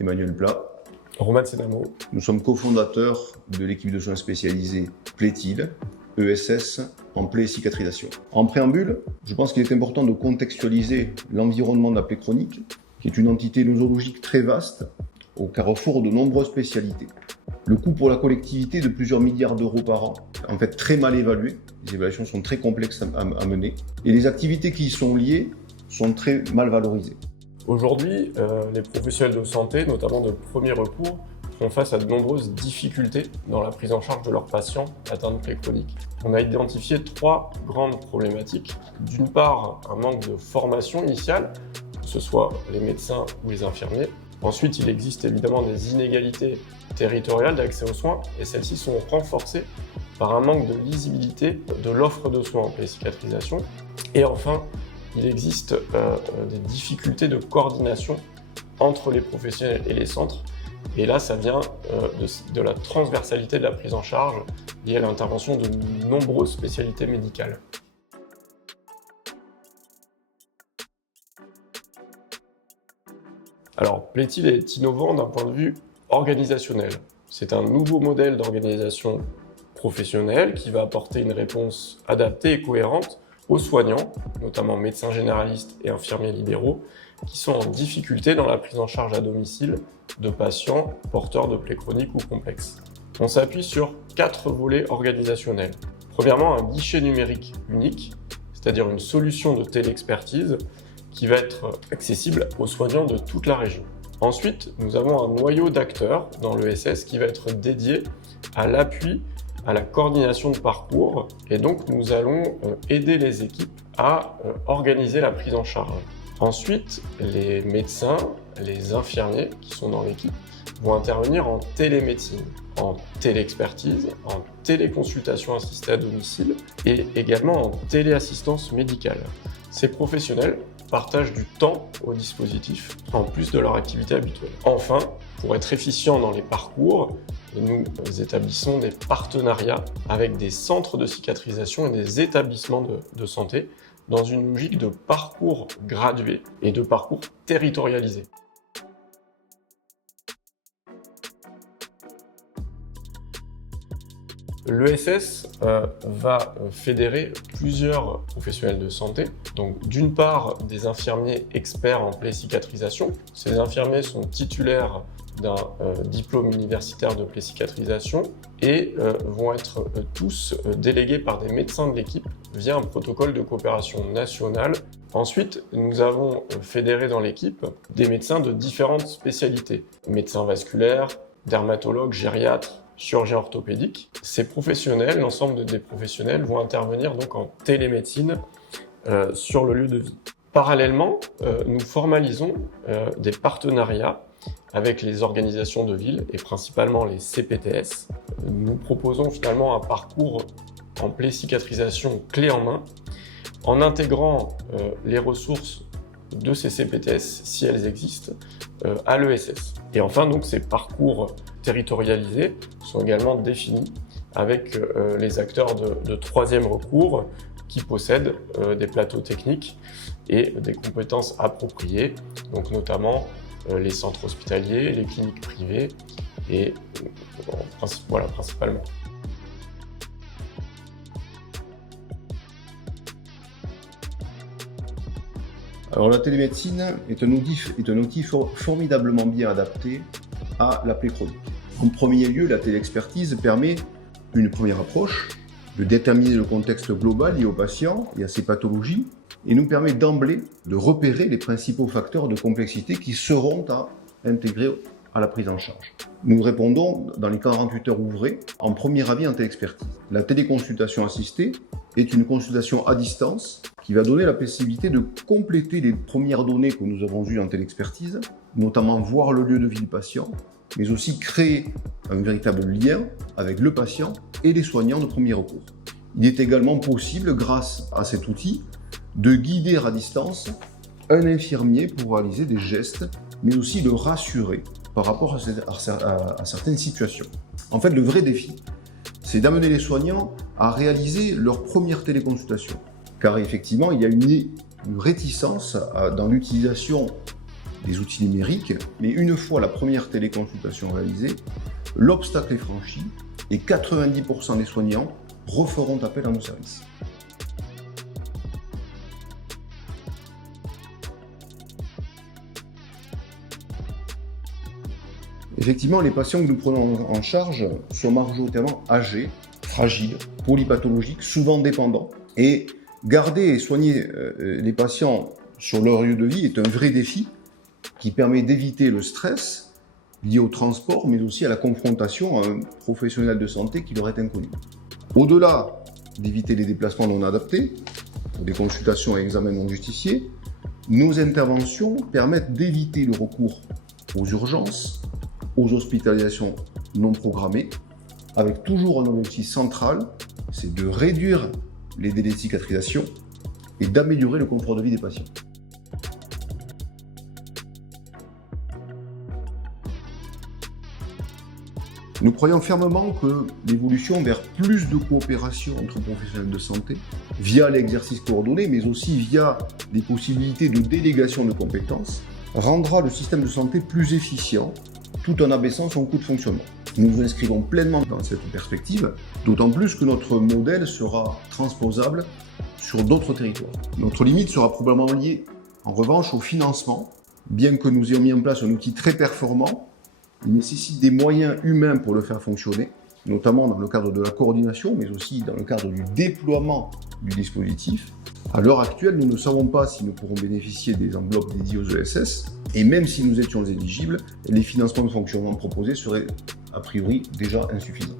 Emmanuel Plat. Roman Senamo. Nous sommes cofondateurs de l'équipe de soins spécialisée Plaît-il, ESS, en plaie et cicatrisation. En préambule, je pense qu'il est important de contextualiser l'environnement de la plaie chronique, qui est une entité nosologique très vaste, au carrefour de nombreuses spécialités. Le coût pour la collectivité est de plusieurs milliards d'euros par an, en fait très mal évalué, les évaluations sont très complexes à mener, et les activités qui y sont liées sont très mal valorisées. Aujourd'hui, les professionnels de santé, notamment de premier recours, font face à de nombreuses difficultés dans la prise en charge de leurs patients atteints de plaie chronique. On a identifié 3 grandes problématiques. D'une part, un manque de formation initiale, que ce soit les médecins ou les infirmiers. Ensuite, il existe évidemment des inégalités territoriales d'accès aux soins, et celles-ci sont renforcées par un manque de lisibilité de l'offre de soins en plaie et cicatrisation. Et enfin, il existe des difficultés de coordination entre les professionnels et les centres. Et là, ça vient de la transversalité de la prise en charge liée à l'intervention de nombreuses spécialités médicales. Alors, Plaît-il est innovant d'un point de vue organisationnel. C'est un nouveau modèle d'organisation professionnelle qui va apporter une réponse adaptée et cohérente aux soignants, notamment médecins généralistes et infirmiers libéraux, qui sont en difficulté dans la prise en charge à domicile de patients porteurs de plaies chroniques ou complexes. On s'appuie sur 4 volets organisationnels. Premièrement, un guichet numérique unique, c'est-à-dire une solution de téléexpertise qui va être accessible aux soignants de toute la région. Ensuite, nous avons un noyau d'acteurs dans l'ESS qui va être dédié à l'appui à la coordination de parcours, et donc nous allons aider les équipes à organiser la prise en charge. Ensuite, les médecins, les infirmiers qui sont dans l'équipe vont intervenir en télémédecine, en téléexpertise, en téléconsultation assistée à domicile et également en téléassistance médicale. Ces professionnels partagent du temps au dispositif en plus de leur activité habituelle. Enfin, pour être efficient dans les parcours, nous établissons des partenariats avec des centres de cicatrisation et des établissements de santé dans une logique de parcours gradué et de parcours territorialisé. L'ESS va fédérer plusieurs professionnels de santé. Donc, d'une part, des infirmiers experts en plaie cicatrisation. Ces infirmiers sont titulaires d'un diplôme universitaire de plaie cicatrisation et vont être tous délégués par des médecins de l'équipe via un protocole de coopération nationale. Ensuite, nous avons fédéré dans l'équipe des médecins de différentes spécialités. Médecins vasculaires, dermatologues, gériatres, chirurgiens orthopédiques. Ces professionnels, l'ensemble des professionnels vont intervenir donc en télémédecine sur le lieu de vie. Parallèlement, nous formalisons des partenariats avec les organisations de ville et principalement les CPTS. Nous proposons finalement un parcours en plaie cicatrisation clé en main en intégrant les ressources de ces CPTS, si elles existent, à l'ESS. Et enfin, donc, ces parcours territorialisés sont également définis avec les acteurs de 3e recours qui possèdent des plateaux techniques et des compétences appropriées, donc notamment les centres hospitaliers, les cliniques privées et voilà, principalement. Alors la télémédecine est un outil formidablement bien adapté à la plaie chronique. En premier lieu, la téléexpertise permet une première approche, de déterminer le contexte global lié au patient et à ses pathologies, et nous permet d'emblée de repérer les principaux facteurs de complexité qui seront à intégrer à la prise en charge. Nous répondons dans les 48 heures ouvrées en premier avis en téléexpertise. La téléconsultation assistée est une consultation à distance qui va donner la possibilité de compléter les premières données que nous avons eues en téléexpertise, notamment voir le lieu de vie du patient, mais aussi créer un véritable lien avec le patient et les soignants de premier recours. Il est également possible, grâce à cet outil, de guider à distance un infirmier pour réaliser des gestes, mais aussi de rassurer par rapport à certaines situations. En fait, le vrai défi, c'est d'amener les soignants à réaliser leur première téléconsultation. Car effectivement, il y a une réticence dans l'utilisation des outils numériques, mais une fois la première téléconsultation réalisée, l'obstacle est franchi et 90% des soignants referont appel à nos services. Effectivement, les patients que nous prenons en charge sont majoritairement âgés, fragiles, polypathologiques, souvent dépendants. Et garder et soigner les patients sur leur lieu de vie est un vrai défi qui permet d'éviter le stress lié au transport, mais aussi à la confrontation à un professionnel de santé qui leur est inconnu. Au-delà d'éviter les déplacements non adaptés, pour des consultations et examens non justifiés, nos interventions permettent d'éviter le recours aux urgences, aux hospitalisations non programmées, avec toujours un objectif central, c'est de réduire les délais de cicatrisation et d'améliorer le confort de vie des patients. Nous croyons fermement que l'évolution vers plus de coopération entre professionnels de santé, via l'exercice coordonné, mais aussi via des possibilités de délégation de compétences, rendra le système de santé plus efficient, tout en abaissant son coût de fonctionnement. Nous nous inscrivons pleinement dans cette perspective, d'autant plus que notre modèle sera transposable sur d'autres territoires. Notre limite sera probablement liée, en revanche, au financement. Bien que nous ayons mis en place un outil très performant, il nécessite des moyens humains pour le faire fonctionner, notamment dans le cadre de la coordination, mais aussi dans le cadre du déploiement du dispositif. À l'heure actuelle, nous ne savons pas si nous pourrons bénéficier des enveloppes dédiées aux ESS, et même si nous étions éligibles, les financements de fonctionnement proposés seraient a priori déjà insuffisants.